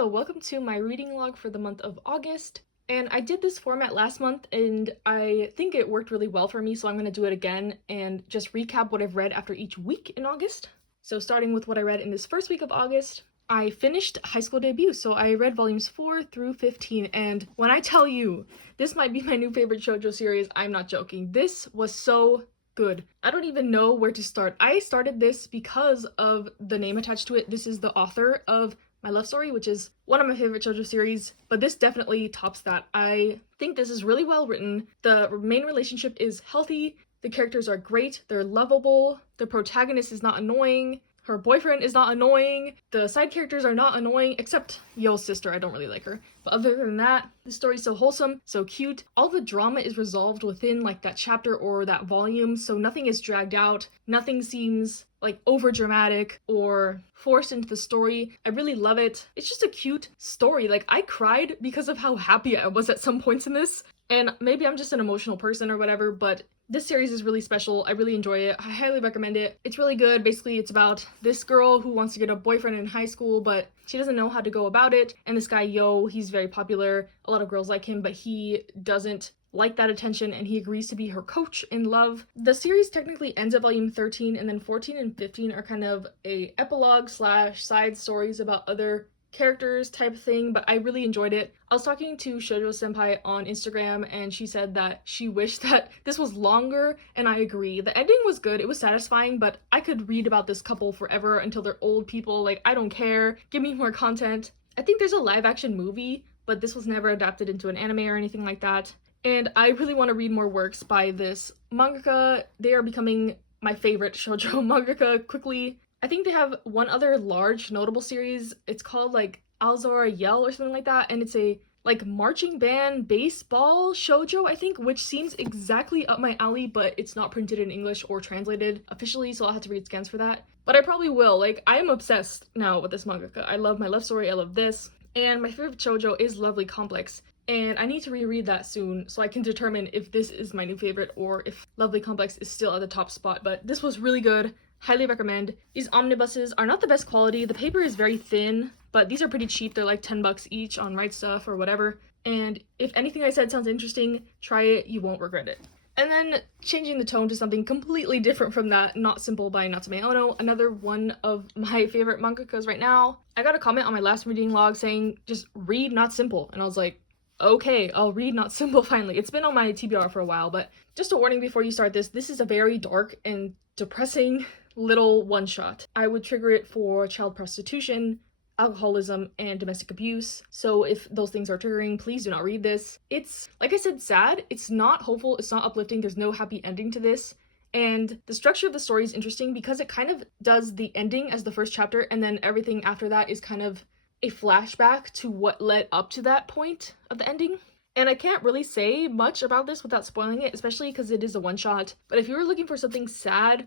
Hello, welcome to my reading log for the month of August. And I did this format last month and I think it worked really well for me, so I'm going to do it again and just recap what I've read after each week in August. So starting with what I read in this first week of August, I finished High School Debut, so I read volumes 4 through 15, and when I tell you this might be my new favorite shoujo series, I'm not joking. This was so good. I don't even know where to start. I started this because of the name attached to it. This is the author of My Love Story, which is one of my favorite shoujo series, but this definitely tops that. I think this is really well written. The main relationship is healthy. The characters are great. They're lovable. The protagonist is not annoying. Her boyfriend is not annoying. The side characters are not annoying, except Yo's sister. I don't really like her. But other than that, the story's so wholesome, so cute. All the drama is resolved within like that chapter or that volume, so nothing is dragged out. Nothing seems like over dramatic or forced into the story. I really love it. It's just a cute story. Like, I cried because of how happy I was at some points in this. And maybe I'm just an emotional person or whatever, but this series is really special. I really enjoy it. I highly recommend it. It's really good. Basically, it's about this girl who wants to get a boyfriend in high school, but she doesn't know how to go about it. And this guy, Yo, he's very popular. A lot of girls like him, but he doesn't like that attention, and he agrees to be her coach in love. The series technically ends at volume 13, and then 14 and 15 are kind of a epilogue slash side stories about other characters type thing, but I really enjoyed it. I was talking to Shoujo Senpai on Instagram, and she said that she wished that this was longer, and I agree. The ending was good, it was satisfying, but I could read about this couple forever until they're old people. Like, I don't care. Give me more content. I think there's a live action movie, but this was never adapted into an anime or anything like that. And I really want to read more works by this mangaka. They are becoming my favorite shoujo mangaka quickly. I think they have one other large notable series. It's called like Alzora Yell or something like that, and it's a like marching band baseball shoujo, I think, which seems exactly up my alley, but it's not printed in English or translated officially, so I'll have to read scans for that. But I probably will. Like, I am obsessed now with this mangaka. I love My Love Story, I love this, and my favorite shoujo is Lovely Complex. And I need to reread that soon so I can determine if this is my new favorite or if Lovely Complex is still at the top spot. But this was really good. Highly recommend. These omnibuses are not the best quality. The paper is very thin, but these are pretty cheap. They're like 10 bucks each on Right Stuff or whatever. And if anything I said sounds interesting, try it. You won't regret it. And then changing the tone to something completely different from that, Not Simple by Natsume Ono, another one of my favorite mangakas right now. I got a comment on my last reading log saying, just read Not Simple. And I was like, okay, I'll read Not Simple finally. It's been on my TBR for a while, but just a warning before you start this, this is a very dark and depressing little one-shot. I would trigger it for child prostitution, alcoholism, and domestic abuse. So if those things are triggering, please do not read this. It's, like I said, sad. It's not hopeful. It's not uplifting. There's no happy ending to this. And the structure of the story is interesting because it kind of does the ending as the first chapter, and then everything after that is kind of a flashback to what led up to that point of the ending. And I can't really say much about this without spoiling it, especially because it is a one-shot. But if you were looking for something sad,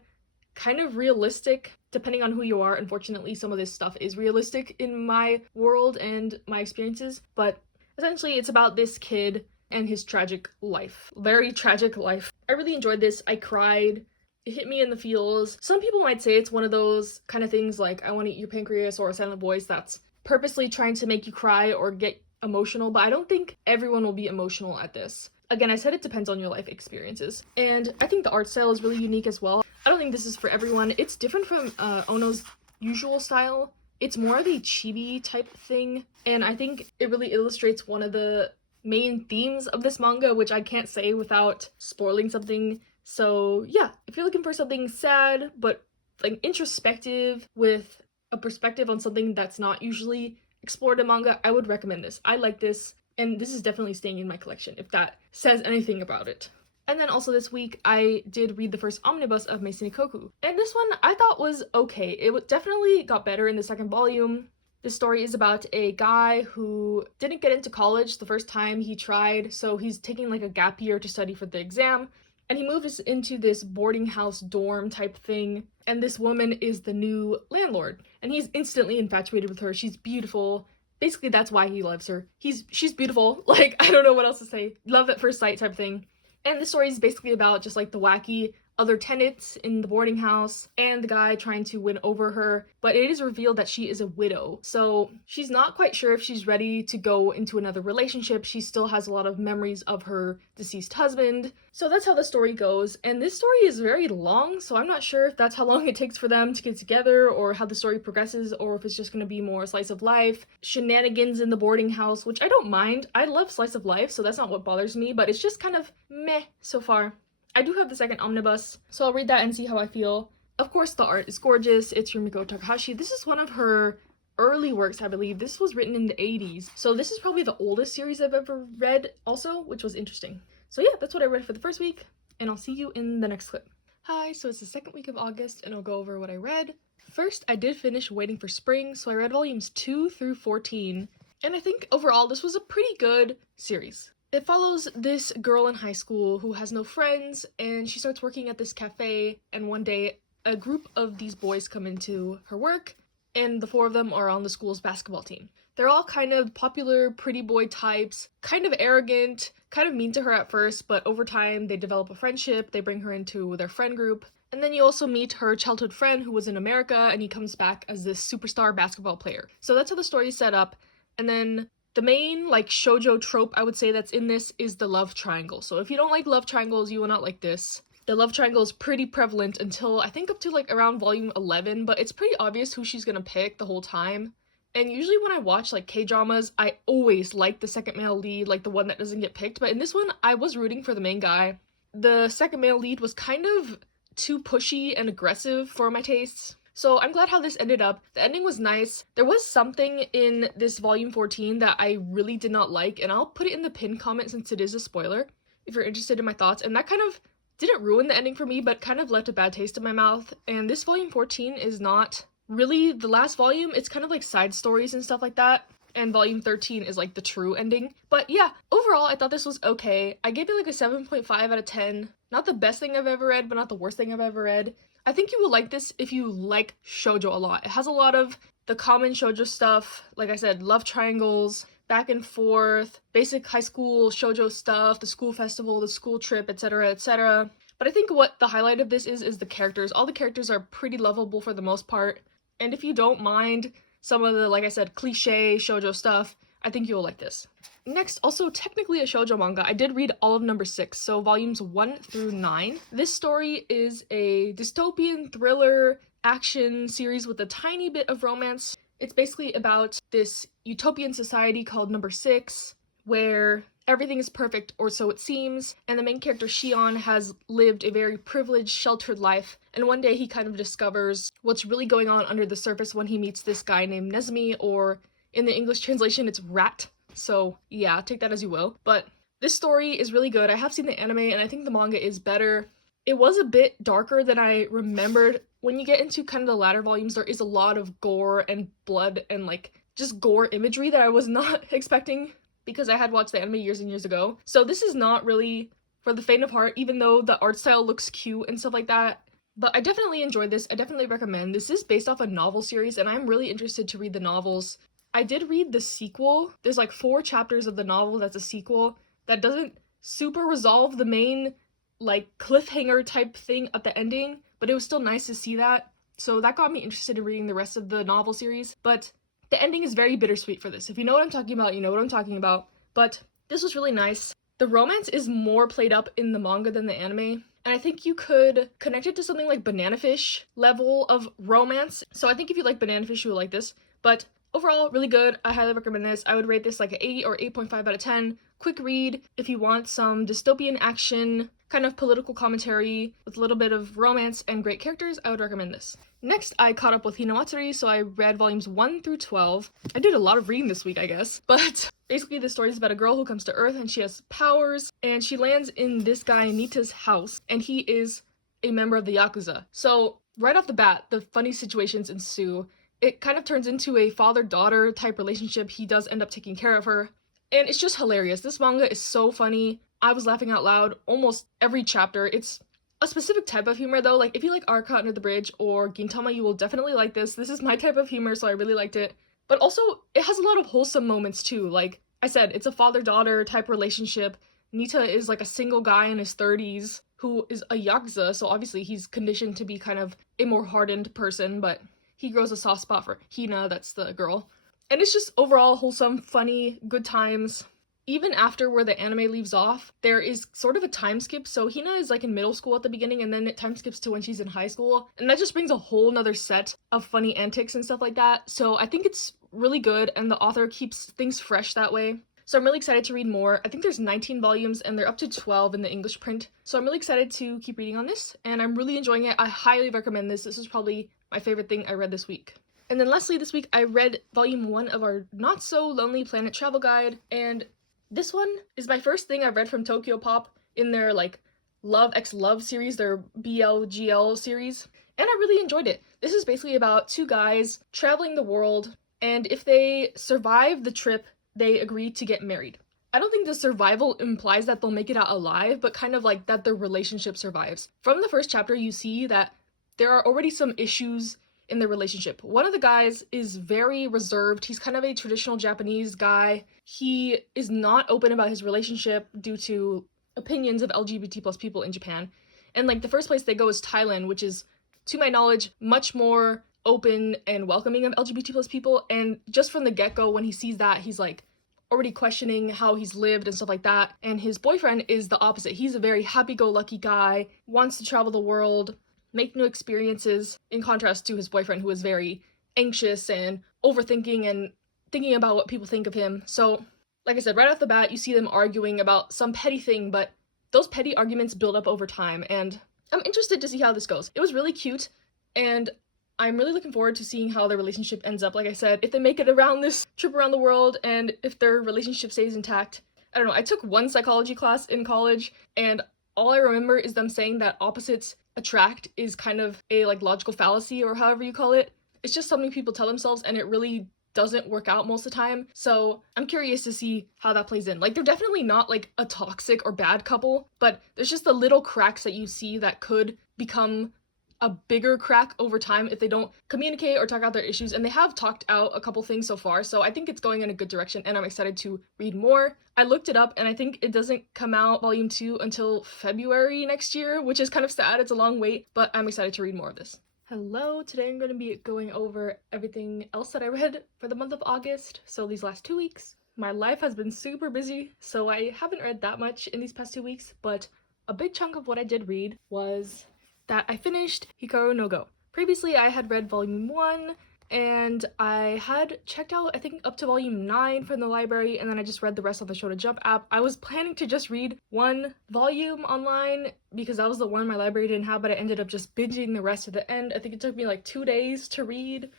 kind of realistic, depending on who you are, unfortunately some of this stuff is realistic in my world and my experiences, but essentially it's about this kid and his tragic life. Very tragic life. I really enjoyed this. I cried. It hit me in the feels. Some people might say it's one of those kind of things like I Want to Eat Your Pancreas or A Silent Voice that's purposely trying to make you cry or get emotional, but I don't think everyone will be emotional at this. Again, I said it depends on your life experiences. And I think the art style is really unique as well. I don't think this is for everyone. It's different from Ono's usual style. It's more of a chibi type thing, and I think it really illustrates one of the main themes of this manga, which I can't say without spoiling something. So yeah, if you're looking for something sad but like introspective with a perspective on something that's not usually explored in manga, I would recommend this. I like this, and this is definitely staying in my collection, if that says anything about it. And then also this week, I did read the first omnibus of Meisei Koku. And this one I thought was okay. It definitely got better in the second volume. This story is about a guy who didn't get into college the first time he tried, so he's taking like a gap year to study for the exam. And he moves into this boarding house dorm type thing, and this woman is the new landlord. And he's instantly infatuated with her. She's beautiful. Basically, that's why he loves her. She's beautiful. Like, I don't know what else to say. Love at first sight type thing. And the story is basically about just like the wacky other tenants in the boarding house and the guy trying to win over her, but it is revealed that she is a widow. So she's not quite sure if she's ready to go into another relationship. She still has a lot of memories of her deceased husband. So that's how the story goes, and this story is very long, so I'm not sure if that's how long it takes for them to get together or how the story progresses, or if it's just going to be more slice of life, shenanigans in the boarding house, which I don't mind. I love slice of life, so that's not what bothers me, but it's just kind of meh so far. I do have the second omnibus, so I'll read that and see how I feel. Of course, the art is gorgeous. It's Rumiko Takahashi. This is one of her early works, I believe. This was written in the 80s, so this is probably the oldest series I've ever read also, which was interesting. So yeah, that's what I read for the first week, and I'll see you in the next clip. Hi, so it's the second week of August, and I'll go over what I read. First, I did finish Waiting for Spring, so I read volumes 2 through 14, and I think overall this was a pretty good series. It follows this girl in high school who has no friends, and she starts working at this cafe, and one day a group of these boys come into her work, and the 4 of them are on the school's basketball team. They're all kind of popular pretty boy types, kind of arrogant, kind of mean to her at first, but over time they develop a friendship, they bring her into their friend group, and then you also meet her childhood friend who was in America, and he comes back as this superstar basketball player. So that's how the story is set up, and then the main, shoujo trope I would say that's in this is the love triangle. So if you don't like love triangles, you will not like this. The love triangle is pretty prevalent until, I think, up to, around volume 11, but it's pretty obvious who she's gonna pick the whole time. And usually when I watch, K-dramas, I always like the second male lead, the one that doesn't get picked, but in this one, I was rooting for the main guy. The second male lead was kind of too pushy and aggressive for my tastes. So I'm glad how this ended up. The ending was nice. There was something in this volume 14 that I really did not like, and I'll put it in the pinned comment since it is a spoiler, if you're interested in my thoughts. And that kind of didn't ruin the ending for me, but kind of left a bad taste in my mouth. And this volume 14 is not really the last volume. It's kind of side stories and stuff like that. And volume 13 is the true ending. But yeah, overall, I thought this was okay. I gave it a 7.5 out of 10. Not the best thing I've ever read, but not the worst thing I've ever read. I think you will like this if you like shoujo a lot. It has a lot of the common shoujo stuff, like I said, love triangles, back and forth, basic high school shoujo stuff, the school festival, the school trip, etc., etc. But I think what the highlight of this is the characters. All the characters are pretty lovable for the most part, and if you don't mind some of the, like I said, cliche shoujo stuff, I think you'll like this. Next, also technically a shoujo manga, I did read all of number 6, so volumes 1 through 9. This story is a dystopian thriller action series with a tiny bit of romance. It's basically about this utopian society called number 6, where everything is perfect, or so it seems, and the main character Shion has lived a very privileged, sheltered life, and one day he kind of discovers what's really going on under the surface when he meets this guy named Nezumi, or in the English translation it's Rat. So yeah, take that as you will. But this story is really good. I have seen the anime and I think the manga is better. It was a bit darker than I remembered. When you get into kind of the latter volumes, there is a lot of gore and blood and just gore imagery that I was not expecting because I had watched the anime years and years ago. So this is not really for the faint of heart, even though the art style looks cute and stuff like that. But I definitely enjoyed this. I definitely recommend. This is based off a novel series and I'm really interested to read the novels. I did read the sequel. There's 4 chapters of the novel that's a sequel that doesn't super resolve the main cliffhanger type thing at the ending, but it was still nice to see that. So that got me interested in reading the rest of the novel series, but the ending is very bittersweet for this. If you know what I'm talking about, you know what I'm talking about. But this was really nice. The romance is more played up in the manga than the anime, and I think you could connect it to something like Banana Fish level of romance. So I think if you like Banana Fish, you will like this. But overall, really good. I highly recommend this. I would rate this an 8 or 8.5 out of 10. Quick read. If you want some dystopian action, kind of political commentary with a little bit of romance and great characters, I would recommend this. Next, I caught up with Hinamatsuri, so I read volumes 1 through 12. I did a lot of reading this week, I guess. But basically, the story is about a girl who comes to Earth and she has powers, and she lands in this guy Nita's house, and he is a member of the Yakuza. So right off the bat, the funny situations ensue. It kind of turns into a father-daughter type relationship. He does end up taking care of her. And it's just hilarious. This manga is so funny. I was laughing out loud almost every chapter. It's a specific type of humor though. If you like Arca Under the Bridge or Gintama, you will definitely like this. This is my type of humor, so I really liked it. But also, it has a lot of wholesome moments too. Like I said, it's a father-daughter type relationship. Nita is like a single guy in his 30s who is a yakuza, so obviously he's conditioned to be kind of a more hardened person, but he grows a soft spot for Hina, that's the girl. And it's just overall wholesome, funny, good times. Even after where the anime leaves off, there is sort of a time skip. So Hina is like in middle school at the beginning, and then it time skips to when she's in high school. And that just brings a whole nother set of funny antics and stuff like that. So I think it's really good, and the author keeps things fresh that way. So I'm really excited to read more. I think there's 19 volumes, and they're up to 12 in the English print. So I'm really excited to keep reading on this, and I'm really enjoying it. I highly recommend this. This is probably my favorite thing I read this week. And then lastly, this week I read volume 1 of our Not So Lonely Planet travel guide, and this one is my first thing I've read from Tokyo Pop in their like Love X Love series, their BLGL series, and I really enjoyed it. This is basically about two guys traveling the world, and if they survive the trip, they agree to get married. I don't think the survival implies that they'll make it out alive, but kind of like that their relationship survives. From the first chapter, you see that there are already some issues in their relationship. One of the guys is very reserved. He's kind of a traditional Japanese guy. He is not open about his relationship due to opinions of LGBT plus people in Japan. And like the first place they go is Thailand, which is, to my knowledge, much more open and welcoming of LGBT plus people. And just from the get-go, when he sees that, he's like already questioning how he's lived and stuff like that. And his boyfriend is the opposite. He's a very happy-go-lucky guy, wants to travel the world, make new experiences, in contrast to his boyfriend, who is very anxious and overthinking and thinking about what people think of him. So, like I said, right off the bat, you see them arguing about some petty thing, but those petty arguments build up over time, and I'm interested to see how this goes. It was really cute, and I'm really looking forward to seeing how their relationship ends up. Like I said, if they make it around this trip around the world, and if their relationship stays intact. I don't know, I took one psychology class in college, and all I remember is them saying that opposites attract is kind of a like logical fallacy, or however you call it. It's just something people tell themselves, and it really doesn't work out most of the time. So I'm curious to see how that plays in. Like, they're definitely not like a toxic or bad couple, but there's just the little cracks that you see that could become a bigger crack over time if they don't communicate or talk out their issues, and they have talked out a couple things so far, so I think it's going in a good direction, and I'm excited to read more. I looked it up, and I think it doesn't come out volume 2 until February next year, which is kind of sad. It's a long wait, but I'm excited to read more of this. Hello, today I'm going to be going over everything else that I read for the month of August, so these last 2 weeks. My life has been super busy, so I haven't read that much in these past 2 weeks, but a big chunk of what I did read was that I finished Hikaru no Go. Previously, I had read volume 1, and I had checked out, I think, up to volume 9 from the library, and then I just read the rest on the Shoujo Jump app. I was planning to just read one volume online, because that was the one my library didn't have, but I ended up just binging the rest of the end. I think it took me like 2 days to read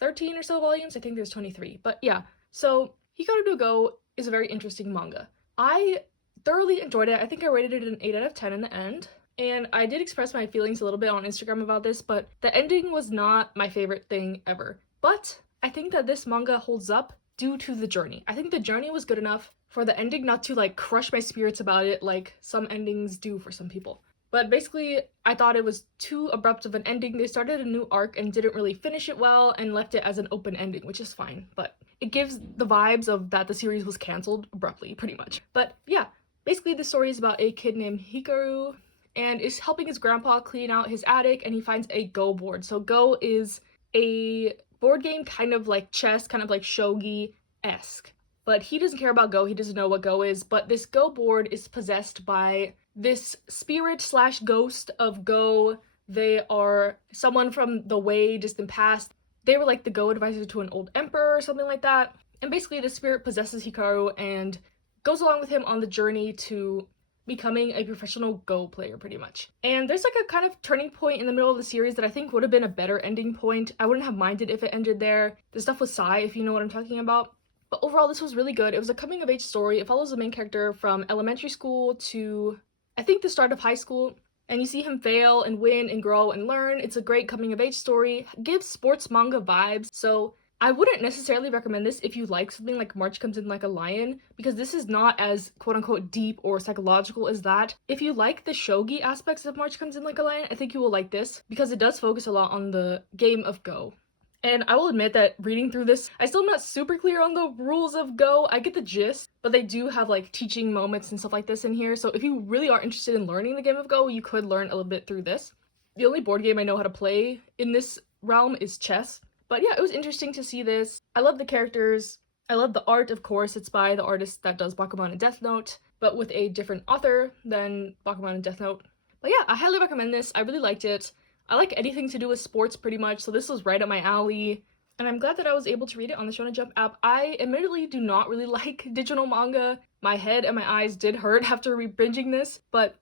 13 or so volumes. I think there's 23, but yeah. So, Hikaru no Go is a very interesting manga. I thoroughly enjoyed it. I think I rated it an 8 out of 10 in the end. And I did express my feelings a little bit on Instagram about this, but the ending was not my favorite thing ever. But I think that this manga holds up due to the journey. I think the journey was good enough for the ending not to like crush my spirits about it like some endings do for some people. But basically, I thought it was too abrupt of an ending. They started a new arc and didn't really finish it well and left it as an open ending, which is fine. But it gives the vibes of that the series was canceled abruptly, pretty much. But yeah, basically the story is about a kid named Hikaru, and is helping his grandpa clean out his attic, and he finds a Go board. So Go is a board game kind of like chess, kind of like shogi-esque. But he doesn't care about Go, he doesn't know what Go is, but this Go board is possessed by this spirit slash ghost of Go. They are someone from the way distant past. They were like the Go advisor to an old emperor or something like that. And basically the spirit possesses Hikaru and goes along with him on the journey to becoming a professional Go player, pretty much. And there's like a kind of turning point in the middle of the series that I think would have been a better ending point. I wouldn't have minded if it ended there. The stuff with Sai, if you know what I'm talking about. But overall, this was really good. It was a coming-of-age story. It follows the main character from elementary school to, I think, the start of high school. And you see him fail and win and grow and learn. It's a great coming-of-age story. It gives sports manga vibes, so I wouldn't necessarily recommend this if you like something like March Comes In Like a Lion, because this is not as quote-unquote deep or psychological as that. If you like the shogi aspects of March Comes In Like a Lion, I think you will like this, because it does focus a lot on the game of Go. And I will admit that reading through this, I still am not super clear on the rules of Go. I get the gist, but they do have like teaching moments and stuff like this in here. So if you really are interested in learning the game of Go, you could learn a little bit through this. The only board game I know how to play in this realm is chess. But yeah, it was interesting to see this. I love the characters. I love the art, of course. It's by the artist that does Bakuman and Death Note, but with a different author than Bakuman and Death Note. But yeah, I highly recommend this. I really liked it. I like anything to do with sports pretty much, so this was right up my alley. And I'm glad that I was able to read it on the Shonen Jump app. I admittedly do not really like digital manga. My head and my eyes did hurt after re-binging this, but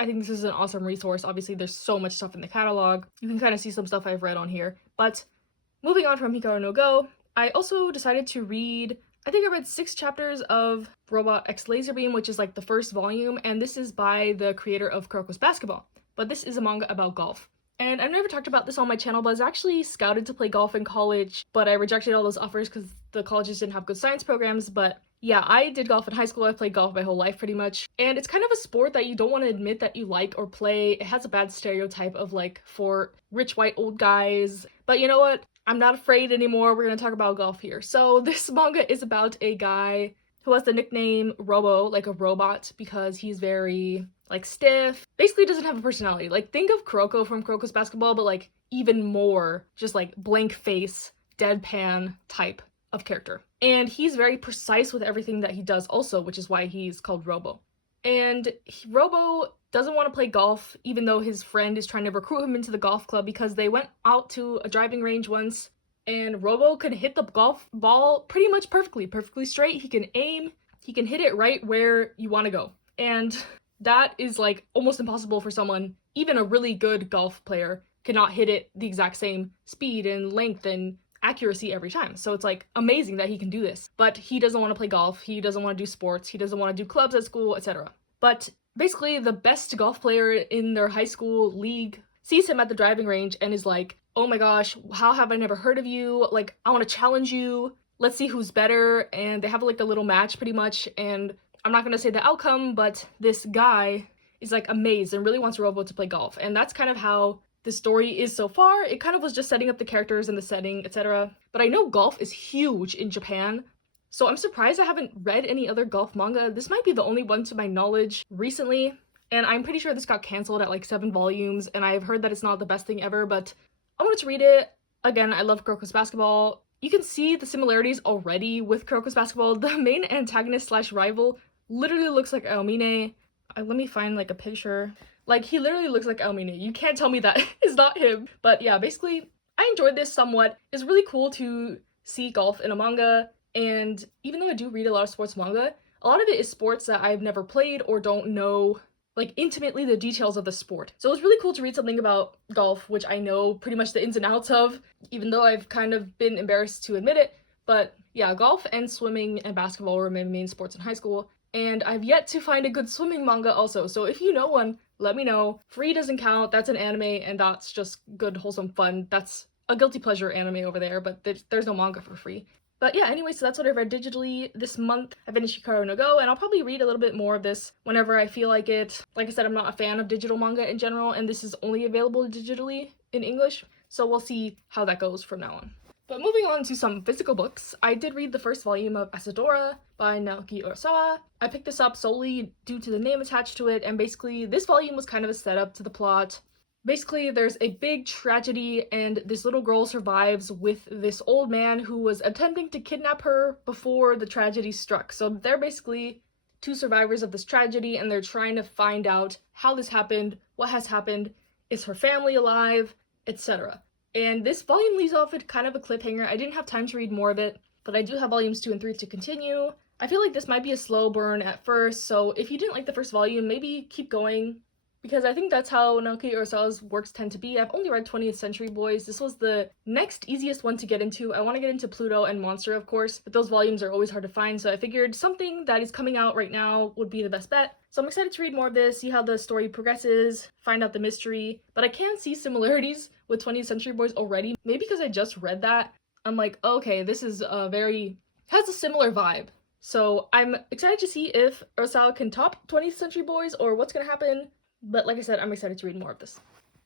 I think this is an awesome resource. Obviously, there's so much stuff in the catalog. You can kind of see some stuff I've read on here. But moving on from Hikaru no Go, I also decided to read, I think I read 6 chapters of Robot X Laserbeam, which is like the first volume, and this is by the creator of Kuroko's Basketball. But this is a manga about golf. And I've never talked about this on my channel, but I was actually scouted to play golf in college, but I rejected all those offers because the colleges didn't have good science programs. But yeah, I did golf in high school. I played golf my whole life pretty much. And it's kind of a sport that you don't want to admit that you like or play. It has a bad stereotype of like for rich white old guys. But you know what? I'm not afraid anymore. We're going to talk about golf here. So this manga is about a guy who has the nickname Robo, like a robot, because he's very like stiff, basically doesn't have a personality. Like think of Kuroko from Kuroko's Basketball, but like even more just like blank face, deadpan type of character. And he's very precise with everything that he does also, which is why he's called Robo. And Robo doesn't want to play golf, even though his friend is trying to recruit him into the golf club because they went out to a driving range once and Robo can hit the golf ball pretty much perfectly straight. He can aim, he can hit it right where you want to go. And that is like almost impossible for someone, even a really good golf player cannot hit it the exact same speed and length and accuracy every time. So it's like amazing that he can do this. But he doesn't want to play golf, he doesn't want to do sports, he doesn't want to do clubs at school, etc. But basically the best golf player in their high school league sees him at the driving range and is like, oh my gosh, how have I never heard of you? Like, I want to challenge you. Let's see who's better. And they have like a little match pretty much. And I'm not going to say the outcome, but this guy is like amazed and really wants Robo to play golf. And that's kind of how the story is so far. It kind of was just setting up the characters and the setting, etc. But I know golf is huge in Japan. So I'm surprised I haven't read any other golf manga. This might be the only one to my knowledge recently. And I'm pretty sure this got canceled at like 7 volumes. And I've heard that it's not the best thing ever, but I wanted to read it. Again, I love Kuroko's Basketball. You can see the similarities already with Kuroko's Basketball. The main antagonist slash rival literally looks like Aomine. Let me find like a picture. Like he literally looks like Aomine. You can't tell me that is not him. But yeah, basically I enjoyed this somewhat. It's really cool to see golf in a manga. And even though I do read a lot of sports manga, a lot of it is sports that I've never played or don't know like intimately the details of the sport. So it was really cool to read something about golf, which I know pretty much the ins and outs of, even though I've kind of been embarrassed to admit it. But yeah, golf and swimming and basketball were my main sports in high school. And I've yet to find a good swimming manga also. So if you know one, let me know. Free doesn't count. That's an anime and that's just good, wholesome fun. That's a guilty pleasure anime over there, but there's no manga for free. But yeah, anyway, so that's what I read digitally this month. I finished Hikaru no Go, and I'll probably read a little bit more of this whenever I feel like it. Like I said, I'm not a fan of digital manga in general, and this is only available digitally in English, so we'll see how that goes from now on. But moving on to some physical books, I did read the first volume of Asadora by Naoki Urasawa. I picked this up solely due to the name attached to it, and basically this volume was kind of a setup to the plot. Basically, there's a big tragedy and this little girl survives with this old man who was attempting to kidnap her before the tragedy struck. So they're basically 2 survivors of this tragedy and they're trying to find out how this happened, what has happened, is her family alive, etc. And this volume leaves off with kind of a cliffhanger. I didn't have time to read more of it, but I do have volumes 2 and 3 to continue. I feel like this might be a slow burn at first, so if you didn't like the first volume, maybe keep going. Because I think that's how Naoki Urasawa's works tend to be. I've only read 20th Century Boys. This was the next easiest one to get into. I want to get into Pluto and Monster, of course, but those volumes are always hard to find, so I figured something that is coming out right now would be the best bet. So I'm excited to read more of this, see how the story progresses, find out the mystery, but I can see similarities with 20th Century Boys already. Maybe because I just read that, I'm like, okay, this is has a similar vibe. So I'm excited to see if Urasawa can top 20th Century Boys or what's gonna happen. But like I said, I'm excited to read more of this.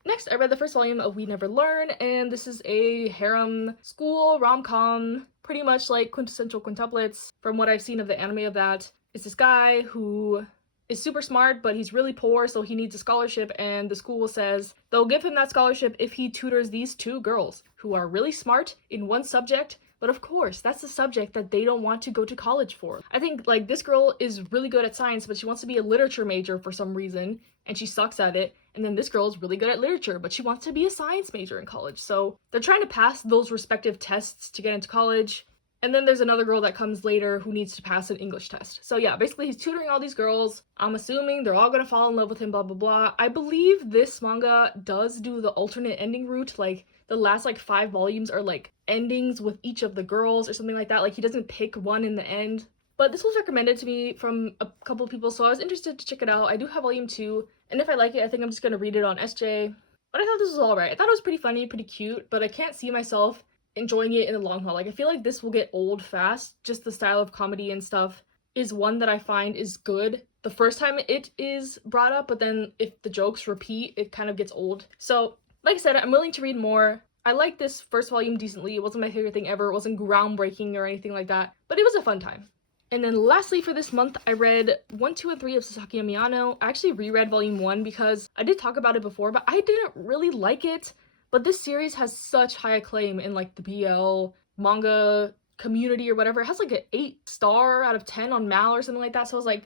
Next, I read the first volume of We Never Learn, and this is a harem school rom-com, pretty much like quintessential quintuplets from what I've seen of the anime of that. It's this guy who is super smart, but he's really poor, so he needs a scholarship, and the school says they'll give him that scholarship if he tutors these two girls who are really smart in one subject, but of course, that's the subject that they don't want to go to college for. I think, like, this girl is really good at science, but she wants to be a literature major for some reason, and she sucks at it. And then this girl is really good at literature, but she wants to be a science major in college. So they're trying to pass those respective tests to get into college. And then there's another girl that comes later who needs to pass an English test. So yeah, basically he's tutoring all these girls. I'm assuming they're all gonna fall in love with him, blah, blah, blah. I believe this manga does do the alternate ending route. Like, the last, 5 volumes are, endings with each of the girls or something like that. Like, he doesn't pick one in the end. But this was recommended to me from a couple of people, so I was interested to check it out. I do have volume 2, and if I like it, I think I'm just gonna read it on SJ. But I thought this was alright. I thought it was pretty funny, pretty cute, but I can't see myself enjoying it in the long haul. Like, I feel like this will get old fast. Just the style of comedy and stuff is one that I find is good the first time it is brought up, but then if the jokes repeat, it kind of gets old. So, like I said, I'm willing to read more. I liked this first volume decently. It wasn't my favorite thing ever. It wasn't groundbreaking or anything like that, but it was a fun time. And then lastly for this month, I read 1, 2, and 3 of Sasaki and Miyano. I actually reread volume 1 because I did talk about it before, but I didn't really like it. But this series has such high acclaim in the BL manga community or whatever. It has an 8-star out of 10 on Mal or something like that. So I was like,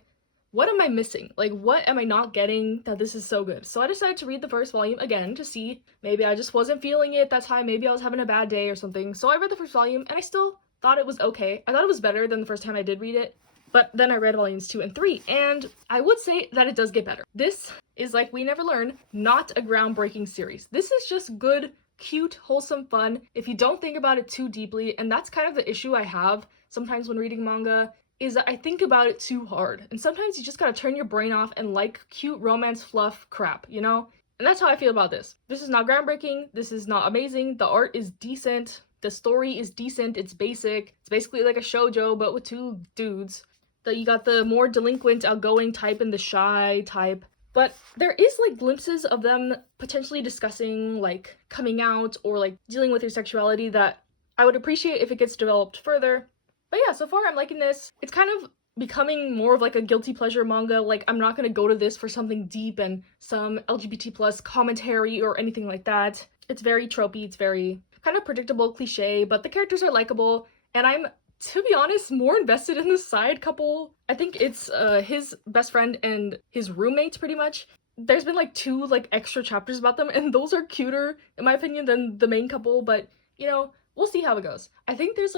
what am I missing? What am I not getting that this is so good? So I decided to read the first volume again to see. Maybe I just wasn't feeling it that time. Maybe I was having a bad day or something. So I read the first volume and I still thought it was okay. I thought it was better than the first time I did read it, but then I read volumes 2 and 3, and I would say that it does get better. This is like We Never Learn, not a groundbreaking series. This is just good, cute, wholesome fun if you don't think about it too deeply, and that's kind of the issue I have sometimes when reading manga, is that I think about it too hard, and sometimes you just gotta turn your brain off and like cute romance fluff crap, you know? And that's how I feel about this. This is not groundbreaking, this is not amazing, the art is decent, the story is decent, it's basic. It's basically like a shoujo, but with 2 dudes. You got the more delinquent, outgoing type and the shy type. But there is glimpses of them potentially discussing coming out or dealing with your sexuality that I would appreciate if it gets developed further. But yeah, so far I'm liking this. It's kind of becoming more of a guilty pleasure manga. I'm not gonna go to this for something deep and some LGBT plus commentary or anything like that. It's very tropey, it's very kind of predictable, cliche, but the characters are likable, and I'm, to be honest, more invested in the side couple. I think it's his best friend and his roommate, pretty much. There's been 2 extra chapters about them, and those are cuter, in my opinion, than the main couple, but, we'll see how it goes. I think there's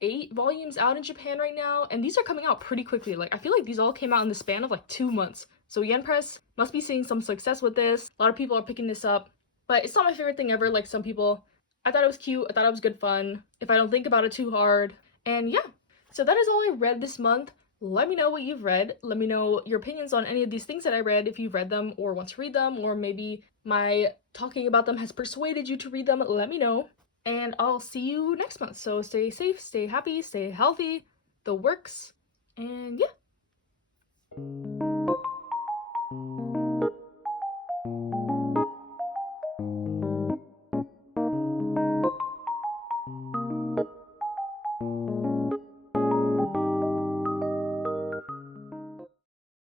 8 volumes out in Japan right now, and these are coming out pretty quickly. I feel like these all came out in the span of 2 months. So Yen Press must be seeing some success with this. A lot of people are picking this up, but it's not my favorite thing ever like some people. I thought it was cute, I thought it was good fun, if I don't think about it too hard. And yeah, so that is all I read this month. Let me know what you've read. Let me know your opinions on any of these things that I read, if you've read them or want to read them, or maybe my talking about them has persuaded you to read them. Let me know. And I'll see you next month. So stay safe, stay happy, stay healthy, the works, and yeah.